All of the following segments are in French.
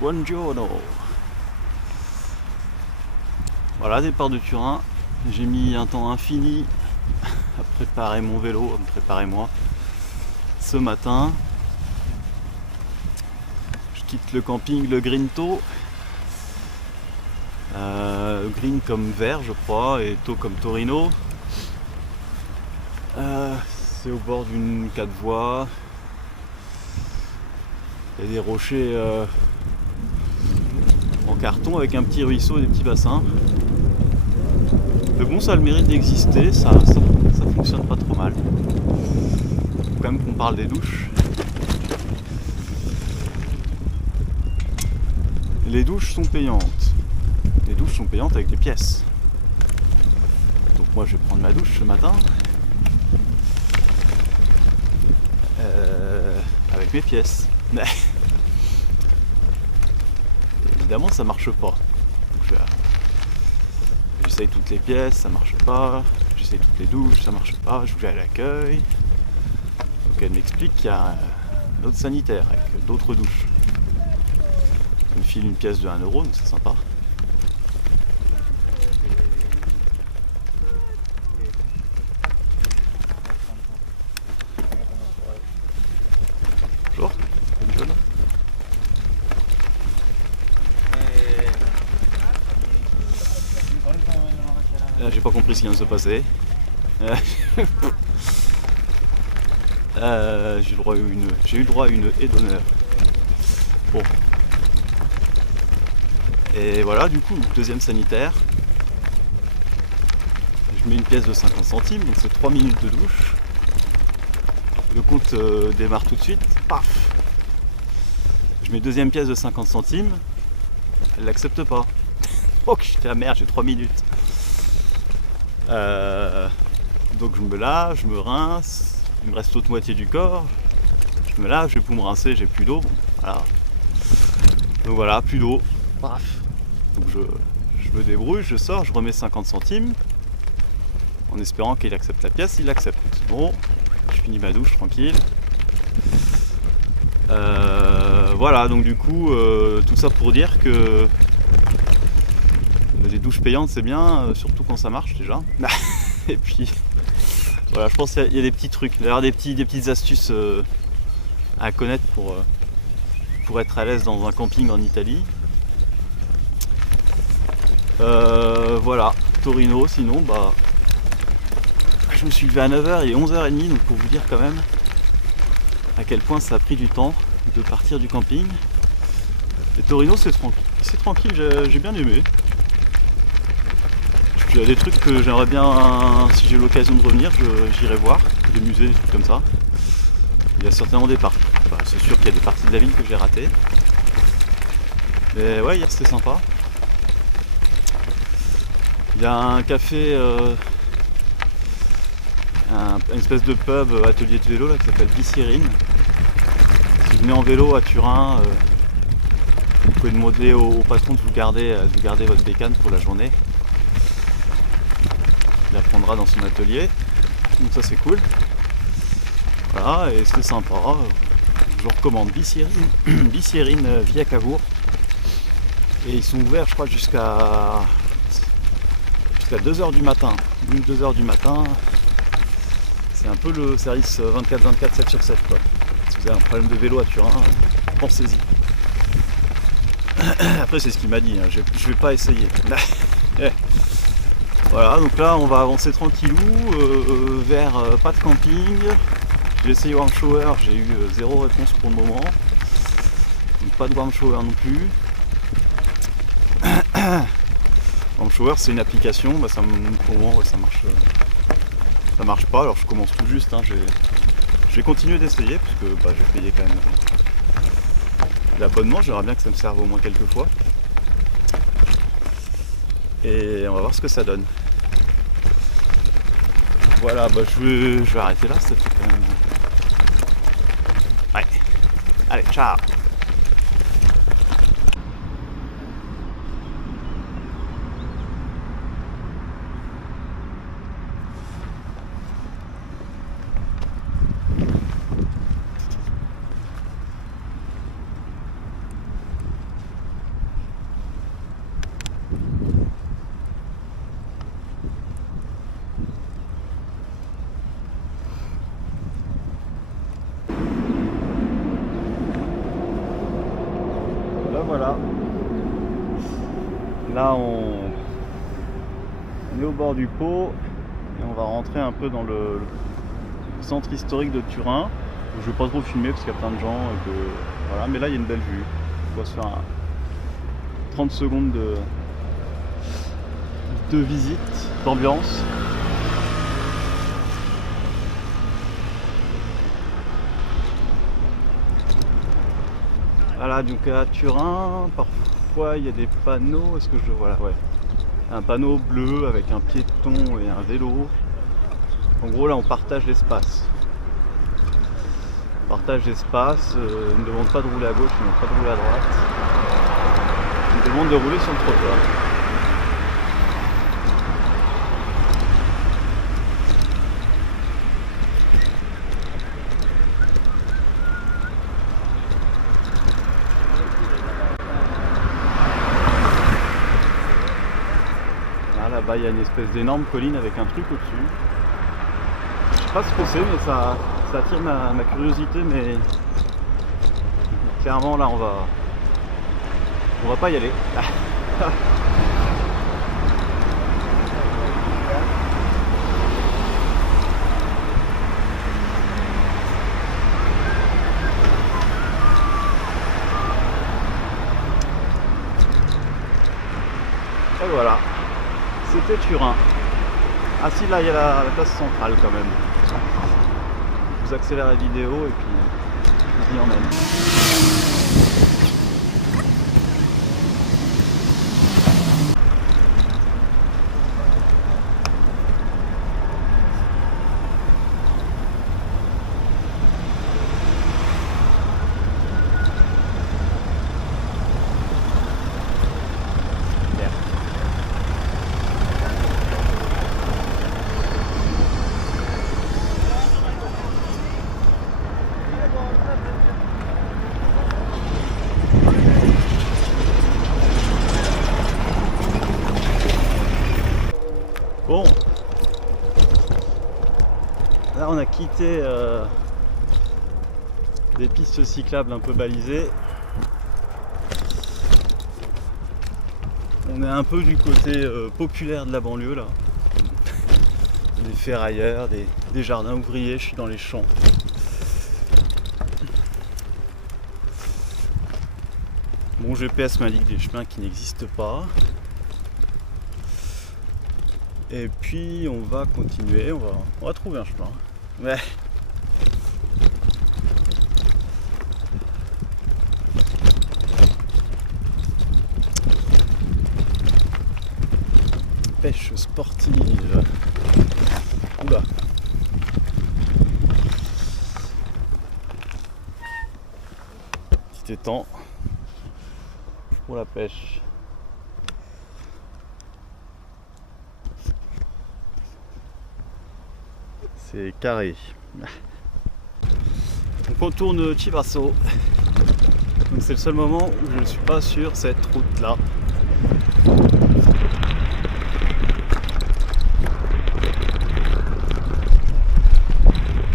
Buongiorno. Voilà, départ de Turin. J'ai mis un temps infini à préparer mon vélo, à me préparer moi. Ce matin, je quitte le camping Le Grinto. Green comme vert, je crois, et To comme Torino. C'est au bord d'une 4 voies. Il y a des rochers en carton avec un petit ruisseau et des petits bassins. Mais bon, ça a le mérite d'exister, ça fonctionne pas trop mal. Faut quand même qu'on parle des douches. Les douches sont payantes. Les douches sont payantes avec des pièces. Donc moi je vais prendre ma douche ce matin. Avec mes pièces. Mais évidemment ça marche pas. Donc j'essaye toutes les pièces, ça marche pas. J'essaye toutes les douches, ça marche pas. Je vais à l'accueil. Donc elle m'explique qu'il y a un autre sanitaire avec d'autres douches. Elle me file une pièce de 1€, donc c'est sympa. Bonjour. Bonjour. J'ai pas compris ce qui vient de se passer. J'ai eu le droit à une haie d'honneur. Bon. Et voilà, du coup, deuxième sanitaire. Je mets une pièce de 50 centimes, donc c'est 3 minutes de douche. Le compte démarre tout de suite. Paf! Je mets deuxième pièce de 50 centimes. Elle l'accepte pas. Oh, j'étais à merde, j'ai 3 minutes. Donc je me lave, je me rince. Il me reste l'autre moitié du corps. Je me lave, je vais pour me rincer, j'ai plus d'eau. Bon, voilà. Donc voilà, plus d'eau. Paf! Donc je me débrouille, je sors, je remets 50 centimes. En espérant qu'il accepte la pièce, il accepte. Bon, je finis ma douche tranquille. Voilà, donc du coup, tout ça pour dire que les douches payantes c'est bien, surtout quand ça marche déjà. Et puis, voilà, je pense qu'il y a des petits trucs, il y a des petites astuces à connaître pour être à l'aise dans un camping en Italie. Voilà, Torino, sinon, bah, je me suis levé à 9h, il est 11h30, donc pour vous dire quand même à quel point ça a pris du temps de partir du camping. Et Torino c'est tranquille, j'ai bien aimé. Il y a des trucs que j'aimerais bien, si j'ai l'occasion de revenir, j'irai voir, des musées, des trucs comme ça. Il y a certainement des parties, enfin, c'est sûr qu'il y a des parties de la ville que j'ai ratées. Mais ouais, hier c'était sympa. Il y a un café, une espèce de pub, atelier de vélo là, qui s'appelle Bicirine. Si vous venez en vélo à Turin, vous pouvez demander au patron de vous garder votre bécane pour la journée. Il la prendra dans son atelier, donc ça c'est cool. Voilà, et c'est sympa. Je vous recommande Bicirine Via Cavour. Et ils sont ouverts je crois jusqu'à 2h du matin. 2h du matin. C'est un peu le service 24/24, 7/7 quoi. Si vous avez un problème de vélo à Turin, pensez-y. Après c'est ce qu'il m'a dit, hein. Je vais pas essayer. Voilà, donc là on va avancer tranquillou vers pas de camping. J'ai essayé Warm Shower, j'ai eu 0 réponse pour le moment. Donc pas de Warm Shower non plus. Warm Shower c'est une application, bah, pour le moment ouais, ça marche pas, alors je commence tout juste, hein. Je vais continuer d'essayer parce que bah, j'ai payé quand même l'abonnement, j'aimerais bien que ça me serve au moins quelques fois. Et on va voir ce que ça donne. Voilà, bah, je vais arrêter là, c'était quand même... Ouais. Allez, ciao. Ben voilà. Là on est au bord du Pô et on va rentrer un peu dans le centre historique de Turin. Je vais pas trop filmer parce qu'il y a plein de gens et que voilà, mais là il y a une belle vue. On va se faire 30 secondes de visite, d'ambiance. Voilà, donc à Turin, parfois il y a des panneaux, est-ce que je vois là? Ouais. Un panneau bleu avec un piéton et un vélo. En gros là on partage l'espace. Partage d'espace, il ne demande pas de rouler à gauche, il ne demande pas de rouler à droite. Il demande de rouler sur le trottoir. Là-bas il y a une espèce d'énorme colline avec un truc au-dessus. Je sais pas ce que c'est, mais ça attire ma curiosité, mais clairement là on va pas y aller. Et voilà, c'était Turin. Ah si, là il y a la place centrale quand même. Je vous accélère la vidéo et puis je vous y emmène. Bon, là on a quitté des pistes cyclables un peu balisées. On est un peu du côté populaire de la banlieue là. Des ferrailleurs, des jardins ouvriers, je suis dans les champs. Mon GPS m'indique des chemins qui n'existent pas. Et puis on va continuer, on va trouver un chemin. Ouais. Pêche sportive. Oula. Petit étang pour la pêche. C'est carré. Donc on tourne Chivasso. Donc c'est le seul moment où je ne suis pas sur cette route là.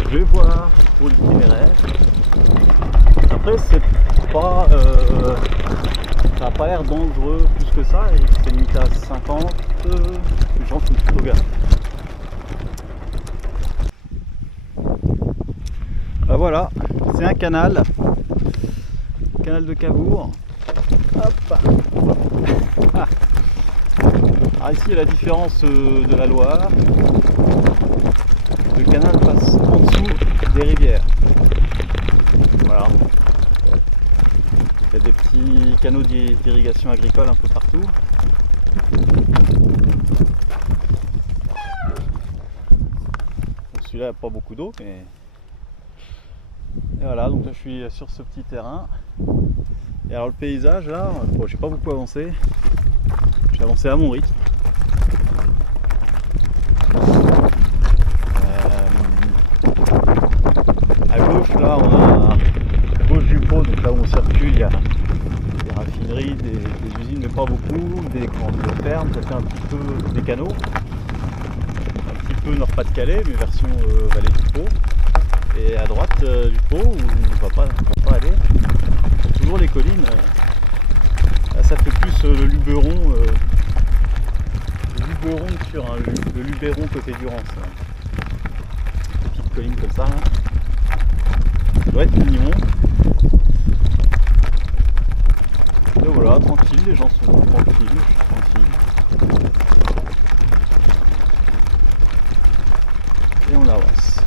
Je vais voir pour l'itinéraire. Après c'est pas ça n'a pas l'air dangereux plus que ça, et c'est limité à 50, les gens font plutôt gaffe. Ah voilà, c'est un canal de Cavour. Hop. Ah, ici il y a la différence de la Loire. Le canal passe en dessous des rivières. Voilà. Il y a des petits canaux d'irrigation agricole un peu partout. Celui-là, il n'y a pas beaucoup d'eau, mais... Et voilà, donc là je suis sur ce petit terrain. Et alors le paysage là, bon, j'ai pas beaucoup avancé. J'ai avancé à mon rythme. À gauche là on a à gauche du Pô, donc là où on circule, il y a des raffineries, des usines, mais pas beaucoup, des grandes fermes, ça fait un petit peu des canaux. Un petit peu Nord-Pas-de-Calais, mais version vallée du Pô. Et à droite du Pô, où on ne va pas aller, toujours les collines le Luberon de Turin, le Luberon côté Durance. Petite colline comme ça. Là. Ça doit être mignon. Et voilà, tranquille, les gens sont tranquilles, je suis tranquille. Et on avance.